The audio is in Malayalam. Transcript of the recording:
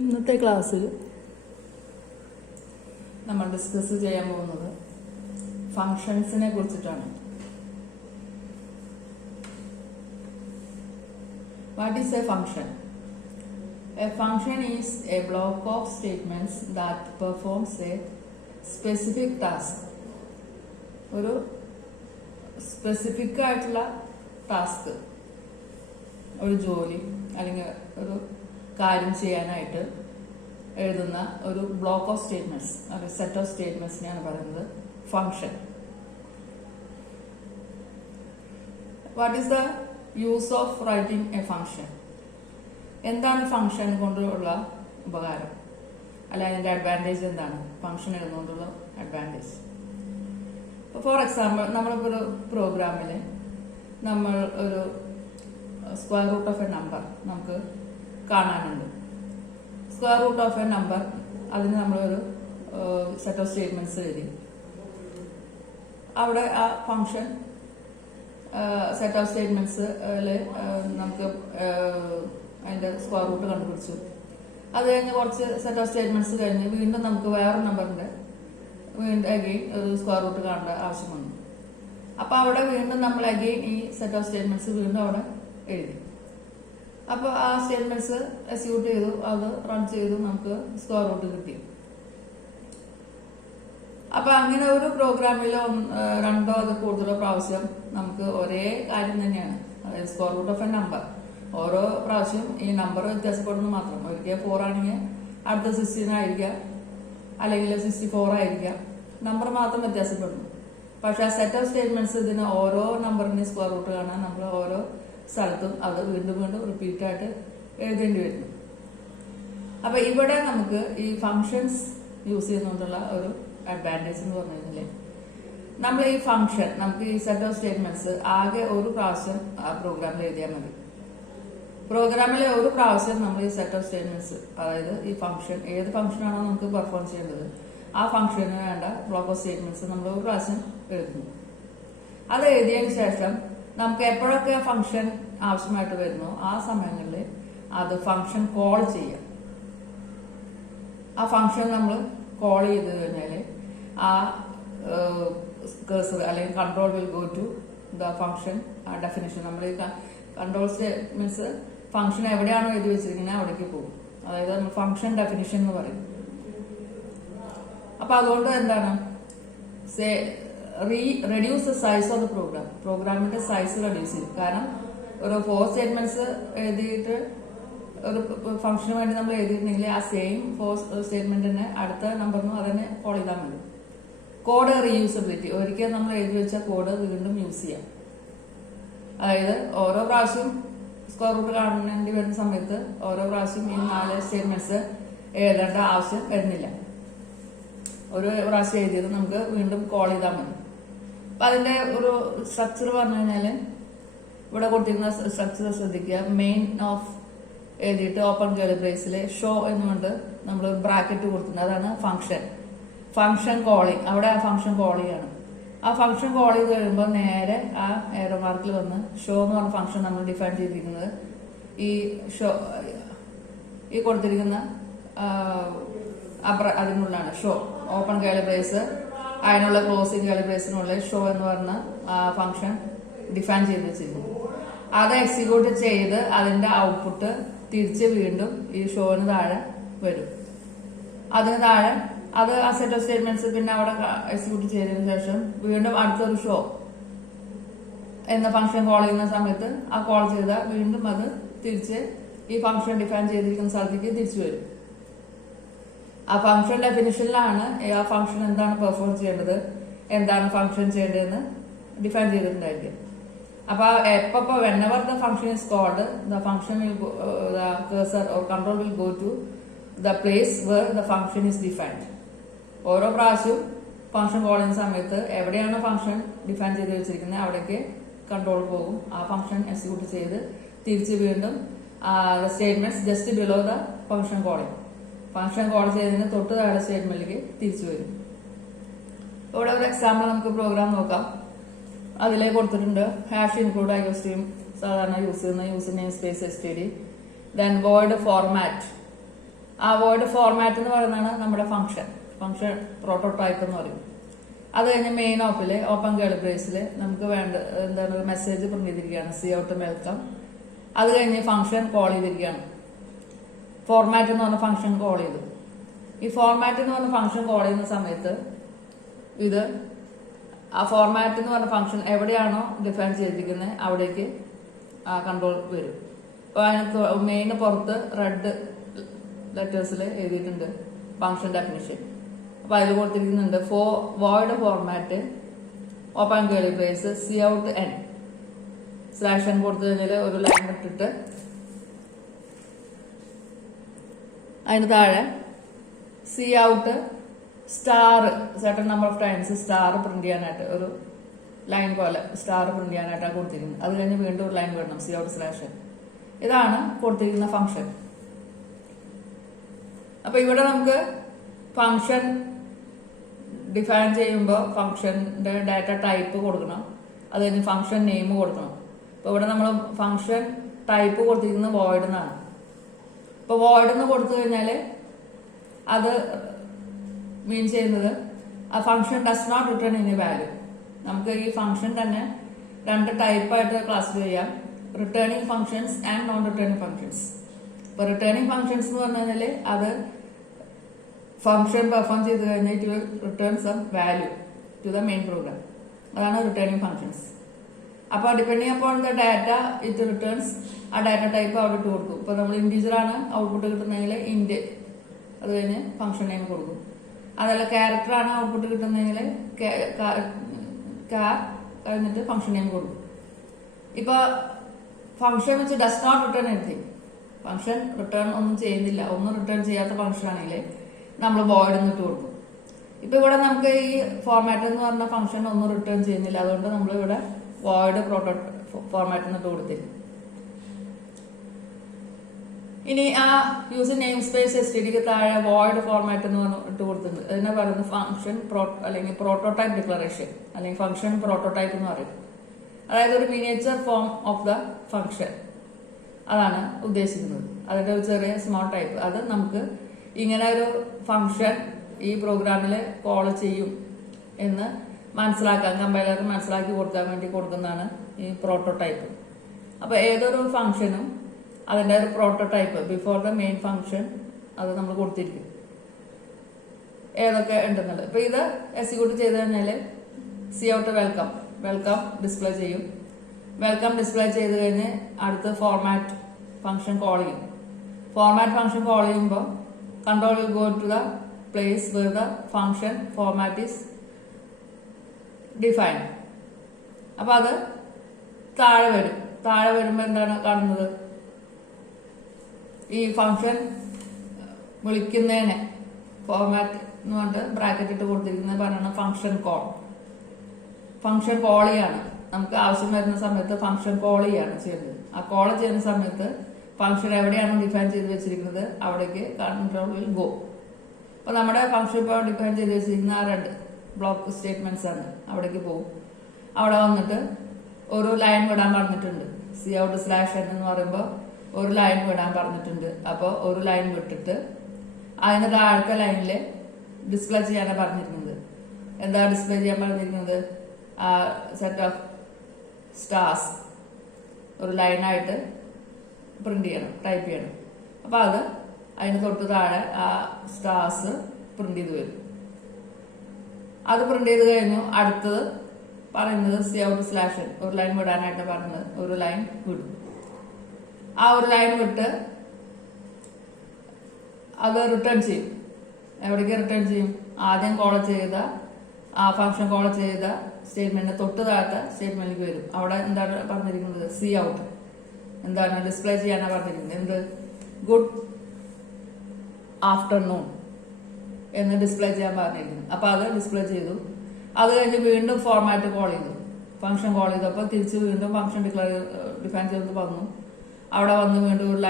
ഇന്നത്തെ ക്ലാസ്സിൽ നമ്മൾ ഡിസ്കസ് ചെയ്യാൻ പോകുന്നത് ഫങ്ഷൻസിനെ കുറിച്ചിട്ടാണ്. What is a function? A function is a block of statements that performs a specific task. ഒരു സ്പെസിഫിക് ആയിട്ടുള്ള ടാസ്ക്, ഒരു ജോലി അല്ലെങ്കിൽ ഒരു കാര്യം ചെയ്യാനായിട്ട് എഴുതുന്ന ഒരു ബ്ലോക്ക് ഓഫ് സ്റ്റേറ്റ്മെന്റ്സ്, ഒരു സെറ്റ് ഓഫ് സ്റ്റേറ്റ്മെന്റ്സിനെയാണ് പറയുന്നത് function. What is the use of writing a function? എന്താണ് ഫംഗ്ഷൻ കൊണ്ടുള്ള ഉപകാരം, അല്ല അതിന്റെ അഡ്വാൻറ്റേജ് എന്താണ്? ഫംഗ്ഷൻ എഴുതുന്നതുകൊണ്ടുള്ള അഡ്വാൻറ്റേജ്. ഫോർ എക്സാമ്പിൾ, നമ്മളിപ്പോൾ ഒരു പ്രോഗ്രാമിൽ നമ്മൾ ഒരു square root of a number നമുക്ക് കാണാനുണ്ട്. Square root of a number, അതിന് നമ്മളൊരു സെറ്റ് ഓഫ് സ്റ്റേറ്റ്മെന്റ്സ് എഴുതി. അവിടെ ആ ഫംഗ്ഷൻ സെറ്റ് ഓഫ് സ്റ്റേറ്റ്മെന്റ്സ് നമുക്ക് അതിന്റെ സ്ക്വയർ റൂട്ട് കണ്ടുപിടിച്ചു. അത് കഴിഞ്ഞ് കുറച്ച് സെറ്റ് ഓഫ് സ്റ്റേറ്റ്മെന്റ്സ് കഴിഞ്ഞ് വീണ്ടും നമുക്ക് വേറെ നമ്പറിന്റെ വീണ്ടും അഗെയിൻ ഒരു സ്ക്വയർ റൂട്ട് കാണേണ്ട ആവശ്യം വന്നു. അപ്പൊ അവിടെ വീണ്ടും നമ്മൾ അഗെയിൻ ഈ സെറ്റ് ഓഫ് സ്റ്റേറ്റ്മെന്റ്സ് വീണ്ടും അവിടെ എഴുതി. അപ്പൊ ആ സ്റ്റേറ്റ്മെന്റ്സ് എക്സിക്യൂട്ട് ചെയ്തു, അത് റൺ ചെയ്തു, നമുക്ക് സ്ക്വയർ റൂട്ട് കിട്ടി. അപ്പൊ അങ്ങനെ ഒരു പ്രോഗ്രാമിലോ രണ്ടോ അത് കൂടുതലോ പ്രാവശ്യം നമുക്ക് ഒരേ കാര്യം തന്നെയാണ്, അതായത് square root of a number. ഓരോ പ്രാവശ്യം ഈ നമ്പർ വ്യത്യാസപ്പെടുന്നു മാത്രം. ഒരിക്കൽ 4 ആണെങ്കിൽ അടുത്ത 16 ആയിരിക്കാം, അല്ലെങ്കിൽ 64 ആയിരിക്കാം. നമ്പർ മാത്രം വ്യത്യാസപ്പെടുന്നു. പക്ഷെ ആ സെറ്റ് ഓഫ് സ്റ്റേറ്റ്മെന്റ്സ് ഇതിന് ഓരോ നമ്പറിന്റെ സ്ക്വയർ റൂട്ട് കാണാൻ നമ്മൾ ഓരോ സ്ഥലത്തും അത് വീണ്ടും വീണ്ടും റിപ്പീറ്റ് ആയിട്ട് എഴുതേണ്ടി വരുന്നു. അപ്പൊ ഇവിടെ നമുക്ക് ഈ ഫങ്ഷൻസ് യൂസ് ചെയ്യുന്നതുകൊണ്ടുള്ള ഒരു അഡ്വാൻറ്റേജ് എന്ന് പറഞ്ഞു കഴിഞ്ഞാൽ, നമ്മൾ ഈ ഫംഗ്ഷൻ, നമുക്ക് ഈ സെറ്റ് ഓഫ് സ്റ്റേറ്റ്മെന്റ്സ് ആകെ ഒരു പ്രാവശ്യം ആ പ്രോഗ്രാമിൽ എഴുതിയാൽ മതി. പ്രോഗ്രാമിലെ ഒരു പ്രാവശ്യം നമ്മൾ ഈ സെറ്റ് ഓഫ് സ്റ്റേറ്റ്മെന്റ്സ്, അതായത് ഈ ഫംഗ്ഷൻ, ഏത് ഫംഗ്ഷനാണോ നമുക്ക് പെർഫോം ചെയ്യേണ്ടത് ആ ഫംഗ്ഷന് വേണ്ട ബ്ലോക്ക് ഓഫ് സ്റ്റേറ്റ്മെന്റ്സ് നമ്മൾ ഒരു പ്രാവശ്യം എഴുതുന്നു. അത് എഴുതിയതിനു ശേഷം നമുക്ക് എപ്പോഴൊക്കെ ഫംഗ്ഷൻ ആവശ്യമായിട്ട് വരുന്നോ ആ സമയങ്ങളിൽ അത് ഫംഗ്ഷൻ കോൾ ചെയ്യാം. ആ ഫംഗ്ഷൻ നമ്മൾ കോൾ ചെയ്ത് കഴിഞ്ഞാൽ ആ കേഴ്സർ അല്ലെങ്കിൽ control will go to the function definition. നമ്മൾ ഈ കൺട്രോൾ സ്റ്റേറ്റ്മെന്റ്സ് ഫംഗ്ഷൻ എവിടെയാണോ എഴുതി വെച്ചിരിക്കുന്നത് അവിടേക്ക് പോകും. അതായത് നമ്മൾ ഫംഗ്ഷൻ ഡെഫിനിഷൻ എന്ന് പറയും. അപ്പൊ അതുകൊണ്ട് എന്താണ്, reduce the size of the program. പ്രോഗ്രാമിന്റെ സൈസ് റെഡ്യൂസ് ചെയ്യും. കാരണം ഒരു 4 സ്റ്റേറ്റ്മെന്റ്സ് എഴുതിയിട്ട് ഒരു ഫംഗ്ഷന് വേണ്ടി നമ്മൾ എഴുതിയിട്ടുണ്ടെങ്കിൽ ആ സെയിം 4 സ്റ്റേറ്റ്മെന്റ് തന്നെ അടുത്ത നമ്പറിനും അതന്നെ കോൾ ചെയ്താൽ മതി. കോഡ് റീയൂസബിലിറ്റി, ഒരിക്കൽ നമ്മൾ എഴുതി വെച്ച കോഡ് വീണ്ടും യൂസ് ചെയ്യാം. അതായത് ഓരോ പ്രാവശ്യം സ്ക്വയർ റൂട്ട് കാണേണ്ടി വരുന്ന സമയത്ത് ഓരോ പ്രാവശ്യം ഈ 4 സ്റ്റേറ്റ്മെന്റ്സ് എഴുതേണ്ട ആവശ്യം വരുന്നില്ല. ഒരു പ്രാവശ്യം എഴുതിയത് നമുക്ക് വീണ്ടും കോൾ ചെയ്താൽ മതി. അപ്പൊ അതിന്റെ ഒരു സ്ട്രക്ചർ പറഞ്ഞു കഴിഞ്ഞാല്, ഇവിടെ കൊടുത്തിരിക്കുന്ന സ്ട്രക്ചർ ശ്രദ്ധിക്കുക. മെയിൻ ഓഫ് എഴുതിയിട്ട് ഓപ്പൺ കേർലി ബ്രേസിലെ ഷോ എന്നുകൊണ്ട് നമ്മൾ ബ്രാക്കറ്റ് കൊടുത്തിട്ടുണ്ട്. അതാണ് ഫംഗ്ഷൻ. ഫംഗ്ഷൻ കോളിംഗ്, അവിടെ ആ ഫംഗ്ഷൻ കോൾ ചെയ്യാണ്. ആ ഫംഗ്ഷൻ കോൾ ചെയ്ത് കഴിയുമ്പോൾ നേരെ ആ ഏറോ മാർക്കിൽ വന്ന് ഷോ എന്ന് പറഞ്ഞ ഫംഗ്ഷൻ നമ്മൾ ഡിഫൈൻ ചെയ്തിരിക്കുന്നത് ഈ ഷോ, ഈ കൊടുത്തിരിക്കുന്ന അതിനുള്ളതാണ് ഷോ. ഓപ്പൺ കേർലി ബ്രേസ്, അതിനുള്ള ക്ലോസിംഗ് കേർലി ബ്രേസിനുള്ള ഷോ എന്ന് പറഞ്ഞ ആ ഫംഗ്ഷൻ ഡിഫൈൻ ചെയ്ത് വെച്ചിരിക്കുന്നു. അത് എക്സിക്യൂട്ട് ചെയ്ത് അതിന്റെ ഔട്ട്പുട്ട് തിരിച്ച് വീണ്ടും ഈ ഷോന് താഴെ വരും. അതിന് താഴെ അത് ആ സെറ്റ് ഓഫ് സ്റ്റേറ്റ്മെന്റ്സ് പിന്നെ അവിടെ എക്സിക്യൂട്ട് ചെയ്തതിനു ശേഷം വീണ്ടും അടുത്തൊരു ഷോ എന്ന ഫംഗ്ഷൻ കോൾ ചെയ്യുന്ന സമയത്ത് ആ കോൾ ചെയ്ത വീണ്ടും അത് തിരിച്ച് ഈ ഫംഗ്ഷൻ ഡിഫൈൻ ചെയ്തിരിക്കുന്ന സ്ഥലത്തേക്ക് തിരിച്ചു വരും. ആ ഫംഗ്ഷൻ ഡെഫിനിഷനിലാണ് ആ ഫംഗ്ഷൻ എന്താണ് പെർഫോം ചെയ്യേണ്ടത്, എന്താണ് ഫംഗ്ഷൻ ചെയ്യേണ്ടതെന്ന് ഡിഫൈൻ ചെയ്തിട്ടുണ്ടായിരിക്കും. അപ്പൊ എപ്പോ whenever the function is called, the function will go, the cursor or control will go to the place where the function is defined. ഓരോ പ്രാവശ്യം ഫംഗ്ഷൻ കോൾ ചെയ്യുന്ന സമയത്ത് എവിടെയാണോ ഫംഗ്ഷൻ ഡിഫൈൻ ചെയ്ത് വെച്ചിരിക്കുന്നത് അവിടേക്ക് കൺട്രോൾ പോകും. ആ ഫംഗ്ഷൻ എക്സിക്യൂട്ട് ചെയ്ത് തിരിച്ച് വീണ്ടും statements just below the function calling, function call ചെയ്തതിന് തൊട്ട് താഴെ സ്റ്റേറ്റ്മെന്റിലേക്ക് തിരിച്ചു വരും. ഇവിടെ ഒരു എക്സാമ്പിൾ നമുക്ക് പ്രോഗ്രാം നോക്കാം. അതിലെ കൊടുത്തിട്ടുണ്ട് ഹാഷ് ഇൻക്ലൂഡ് IOStream, സാധാരണ യൂസ് ചെയ്യുന്ന user name space STD, then void format. ആ വോയിഡ് ഫോർമാറ്റ് എന്ന് പറയുന്നതാണ് നമ്മുടെ ഫംഗ്ഷൻ പ്രോട്ടോടൈപ്പ് എന്ന് പറയും. അത് കഴിഞ്ഞ് മെയിൻ ഓപ്പൺ കേൾ ബ്രേസില് നമുക്ക് വേണ്ട എന്താണ് ഒരു മെസ്സേജ് പ്രിന്റ് ചെയ്തിരിക്കുകയാണ്, സി ഔട്ട് വെൽക്കം. അത് കഴിഞ്ഞ് ഫംഗ്ഷൻ കോൾ ചെയ്തിരിക്കുകയാണ്, ഫോർമാറ്റ് എന്ന് പറഞ്ഞ ഫംഗ്ഷൻ കോൾ ചെയ്തു. ഈ ഫോർമാറ്റ് എന്ന് പറഞ്ഞ ഫംഗ്ഷൻ കോൾ ചെയ്യുന്ന സമയത്ത് ഇത് ആ ഫോർമാറ്റ് എന്ന് പറഞ്ഞ ഫംഗ്ഷൻ എവിടെയാണോ ഡിഫൈൻ ചെയ്തിരിക്കുന്നത് അവിടേക്ക് കൺട്രോൾ വരും. അപ്പൊ അതിന് മെയിന് പുറത്ത് റെഡ് ലെറ്റേഴ്സിൽ എഴുതിയിട്ടുണ്ട് ഫംഗ്ഷൻ ഡെഫിനിഷൻ. അപ്പൊ അതിൽ കൊടുത്തിരിക്കുന്നുണ്ട് void format open curly brace cout n /n കൊടുത്തു കഴിഞ്ഞാൽ ഒരു ലൈൻ ഇട്ടിട്ട് അതിന് താഴെ cout star certain number of times star print ചെയ്യാനായിട്ട് ഒരു ലൈൻ പോലെ സ്റ്റാർ പ്രിന്റ് ചെയ്യാനായിട്ടാണ് കൊടുത്തിരിക്കുന്നത്. അത് കഴിഞ്ഞ് വീണ്ടും ഒരു ലൈൻ വിടണം, സി ഔട്ട് /n. ഇതാണ് കൊടുത്തിരിക്കുന്ന ഫംഗ്ഷൻ. അപ്പൊ ഇവിടെ നമുക്ക് ഫംഗ്ഷൻ ഡിഫൈൻ ചെയ്യുമ്പോൾ ഫംഗ്ഷന്റെ ഡാറ്റ ടൈപ്പ് കൊടുക്കണം, അത് കഴിഞ്ഞ് ഫംഗ്ഷൻ നെയിം കൊടുക്കണം. അപ്പൊ ഇവിടെ നമ്മൾ ഫംഗ്ഷൻ ടൈപ്പ് കൊടുത്തിരിക്കുന്നത് വോയിഡ് എന്നാണ്. ഇപ്പൊ വോയിഡ് എന്ന് കൊടുത്തു കഴിഞ്ഞാല് അത് മീൻ ചെയ്യുന്നത് ആ function does not return any value. നമുക്ക് ഈ ഫംഗ്ഷൻ തന്നെ രണ്ട് ടൈപ്പായിട്ട് ക്ലാസിഫൈ ചെയ്യാം, returning functions and non returning functions. ഇപ്പൊ റിട്ടേണിംഗ് ഫംഗ്ഷൻസ് എന്ന് പറഞ്ഞു കഴിഞ്ഞാൽ അത് ഫംഗ്ഷൻ പെർഫോം ചെയ്ത് കഴിഞ്ഞാൽ it will return some value to the main program. അതാണ് റിട്ടേണിംഗ് ഫംഗ്ഷൻസ്. അപ്പൊ depending upon the data it returns ആ ഡാറ്റ ടൈപ്പ് അവിടെ ഇട്ട് കൊടുക്കും. ഇപ്പൊ നമ്മൾ ഇന്റീജർ ആണ് ഔട്ട്പുട്ട് കിട്ടുന്നതെങ്കിൽ ഇന്റ്, അത് കഴിഞ്ഞ് ഫംഗ്ഷൻ നെയിം കൊടുക്കും. അതല്ല ക്യാരക്ടർ ആണ് ഔട്ട്പുട്ട് കിട്ടുന്നതെങ്കിൽ കഴിഞ്ഞിട്ട് ഫംഗ്ഷൻ നെയിം കൊടുക്കും. ഇപ്പൊ ഫംഗ്ഷൻ വെച്ച് does not return anything, function return ഒന്നും ചെയ്യുന്നില്ല, ഒന്നും റിട്ടേൺ ചെയ്യാത്ത ഫംഗ്ഷൻ ആണെങ്കിൽ നമ്മൾ വോയിഡ് എന്നിട്ട് കൊടുക്കും. ഇപ്പൊ ഇവിടെ നമുക്ക് ഈ ഫോർമാറ്റ് എന്ന് പറഞ്ഞ ഫംഗ്ഷൻ ഒന്നും റിട്ടേൺ ചെയ്യുന്നില്ല, അതുകൊണ്ട് നമ്മൾ ഇവിടെ വോയിഡ് ഫോർമാറ്റ് എന്നിട്ട് കൊടുത്തിരിക്കും. ഇനി ആ യൂസ് നെയിം സ്പേസ് എസ്ടിഡിക്ക് താഴെ വോയിഡ് ഫോർമാറ്റ് എന്ന് പറഞ്ഞിട്ട് കൊടുത്തിട്ടുണ്ട്. അതിനെ പറയുന്നത് ഫംഗ്ഷൻ അല്ലെങ്കിൽ പ്രോട്ടോടൈപ്പ് ഡിക്ലറേഷൻ അല്ലെങ്കിൽ ഫംഗ്ഷൻ പ്രോട്ടോടൈപ്പ് എന്ന് പറയും. അതായത് ഒരു miniature form of the function, അതാണ് ഉദ്ദേശിക്കുന്നത്. അതിന്റെ ഒരു ചെറിയ സ്മോൾ ടൈപ്പ്. അത് നമുക്ക് ഇങ്ങനെ ഒരു ഫംഗ്ഷൻ ഈ പ്രോഗ്രാമിൽ കോൾ ചെയ്യും എന്ന് മനസ്സിലാക്കാൻ, കമ്പൈലർക്ക് മനസ്സിലാക്കി കൊടുക്കാൻ വേണ്ടി കൊടുക്കുന്നതാണ് ഈ പ്രോട്ടോടൈപ്പ്. അപ്പൊ ഏതൊരു ഫംഗ്ഷനും അതിന്റെ ഒരു prototype before the main function അത് നമ്മൾ കൊടുത്തിരിക്കും, ഏതൊക്കെ ഉണ്ടെന്നുള്ളത്. ഇപ്പൊ ഇത് എക്സിക്യൂട്ട് ചെയ്ത് കഴിഞ്ഞാല് സി ഔട്ട് വെൽക്കം ഡിസ്പ്ലേ ചെയ്യും. വെൽക്കം ഡിസ്പ്ലേ ചെയ്ത് കഴിഞ്ഞ് അടുത്ത് ഫോർമാറ്റ് ഫംഗ്ഷൻ കോൾ ചെയ്യും. ഫോർമാറ്റ് ഫംഗ്ഷൻ കോൾ ചെയ്യുമ്പോൾ control will go to the place where the function format is defined. അപ്പൊ അത് താഴെ വരും. താഴെ വരുമ്പോ എന്താണ് കാണുന്നത്, ഈ ഫംഗ്ഷൻ വിളിക്കുന്നതിനെ ഫോർമാറ്റ് എന്ന് പറഞ്ഞിട്ട് ബ്രാക്കറ്റ് ഇട്ട് കൊടുത്തിരിക്കുന്നത് പറയുന്നത് ഫംഗ്ഷൻ കോൾ ചെയ്യാണ്. നമുക്ക് ആവശ്യം വരുന്ന സമയത്ത് ഫംഗ്ഷൻ കോൾ ചെയ്യാണ് ചെയ്യുന്നത്. ആ കോൾ ചെയ്യുന്ന സമയത്ത് ഫംഗ്ഷൻ എവിടെയാണ് ഡിഫൈൻ ചെയ്ത് വെച്ചിരിക്കുന്നത് അവിടേക്ക് കൺട്രോൾ വിൽ ഗോ. അപ്പൊ നമ്മുടെ ഫംഗ്ഷൻ ഇപ്പോൾ ഡിഫൈൻ ചെയ്ത് വെച്ചിരിക്കുന്ന ആ റെഡ് ബ്ലോക്ക് സ്റ്റേറ്റ്മെന്റ്സ് ആണ്, അവിടേക്ക് പോകും. അവിടെ വന്നിട്ട് ഒരു ലൈൻ വിടാൻ പറഞ്ഞിട്ടുണ്ട്, സി ഔട്ട് /n എന്ന് പറയുമ്പോൾ ഒരു ലൈൻ വിടാൻ പറഞ്ഞിട്ടുണ്ട്. അപ്പോൾ ഒരു ലൈൻ വിട്ടിട്ട് അതിന് താഴത്തെ ലൈനിൽ ഡിസ്പ്ലേ ചെയ്യാനാണ് പറഞ്ഞിരിക്കുന്നത്. എന്താ ഡിസ്പ്ലേ ചെയ്യാൻ പറഞ്ഞിരിക്കുന്നത്, ആ സെറ്റ് ഓഫ് സ്റ്റാർസ് ഒരു ലൈനായിട്ട് പ്രിന്റ് ചെയ്യണം, ടൈപ്പ് ചെയ്യണം. അപ്പൊ അത് അതിന് തൊട്ട് താഴെ ആ സ്റ്റാർസ് പ്രിന്റ് ചെയ്ത് വരും. അത് പ്രിന്റ് ചെയ്ത് കഴിഞ്ഞു. അടുത്തത് പറയുന്നത് സി ഔട്ട് /n ഒരു ലൈൻ വിടാനായിട്ട് പറഞ്ഞത്, ഒരു ലൈൻ വിടും. ആ ഒരു ലൈൻ വിട്ട് അത് റിട്ടേൺ ചെയ്യും. എവിടേക്ക് റിട്ടേൺ ചെയ്യും, ആദ്യം കോൾ ചെയ്ത ആ ഫംഗ്ഷൻ കോൾ ചെയ്ത സ്റ്റേറ്റ്മെന്റിന് തൊട്ട് താഴത്തെ സ്റ്റേറ്റ്മെന്റിലേക്ക് വരും. അവിടെ എന്താണ് പറഞ്ഞിരിക്കുന്നത്, സി ഔട്ട് എന്താണ് ഡിസ്പ്ലേ ചെയ്യാനാണ് പറഞ്ഞിരിക്കുന്നത്, എന്ത് ഗുഡ് ആഫ്റ്റർനൂൺ എന്ന് ഡിസ്പ്ലേ ചെയ്യാൻ പറഞ്ഞിരിക്കുന്നു. അപ്പൊ അത് ഡിസ്പ്ലേ ചെയ്തു. അത് കഴിഞ്ഞ് വീണ്ടും ഫോർമാറ്റ് കോൾ ചെയ്തു, ഫംഗ്ഷൻ കോൾ ചെയ്തു. അപ്പൊ തിരിച്ച് വീണ്ടും ഫംഗ്ഷൻ ഡിഫൈൻ ചെയ്ത് വന്നു. അവിടെ വന്ന് വീണ്ടും ഒരു ലൈൻ